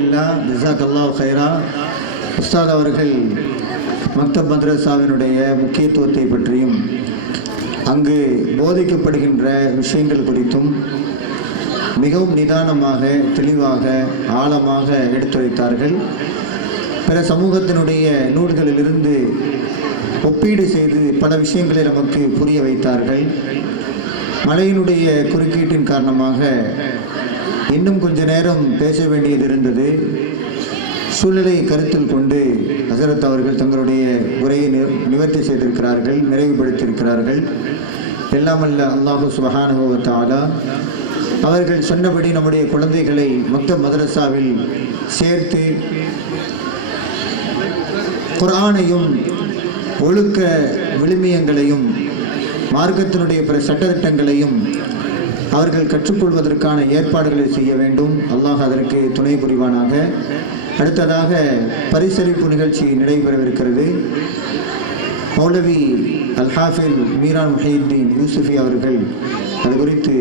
ஜஸாக்கல்லாஹு ஹைரா. உஸ்தாத் அவர்கள் மக்தப் மദ്രஸாவினுடைய முக்கியத்துவத்தை பற்றியும் அங்கு போதிக்கப்படுகின்ற விஷயங்கள் குறித்தும் மிகவும் நிதானமாக, தெளிவாக, ஆழமாக எடுத்துரைத்தார்கள். பிற சமூகத்தினுடைய நூல்களிலிருந்து ஒப்பீடு செய்து பல விஷயங்களை நமக்கு புரிய வைத்தார்கள். மழையினுடைய குறுக்கீட்டின் காரணமாக இன்னும் கொஞ்ச நேரம் பேச வேண்டியது இருந்தது. சூழ்நிலை கருத்தில் கொண்டு ஹஸரத் அவர்கள் தங்களுடைய உரையை நிவர்த்தி செய்திருக்கிறார்கள், நிறைவுபடுத்தியிருக்கிறார்கள். எல்லாமல்ல அல்லாஹு சுப்ஹானஹு வ தஆலா அவர்கள் சொன்னபடி நம்முடைய குழந்தைகளை மக்தப் மദ്രஸாவில் சேர்த்து குர்ஆனையும் ஒழுக்க விழுமியங்களையும் மார்க்கத்தினுடைய பிற சட்டத்திட்டங்களையும் அவர்கள் கற்றுக்கொள்வதற்கான ஏற்பாடுகளை செய்ய வேண்டும். அல்லாஹ் அதற்கு துணை புரிவானாக. அடுத்ததாக பரிசளிப்பு நிகழ்ச்சி நடைபெறவிருக்கிறது. மௌலவி அல் ஹாஃபில் மீரான் முஹையுத்தீன் யூசுஃபி அவர்கள் அது குறித்து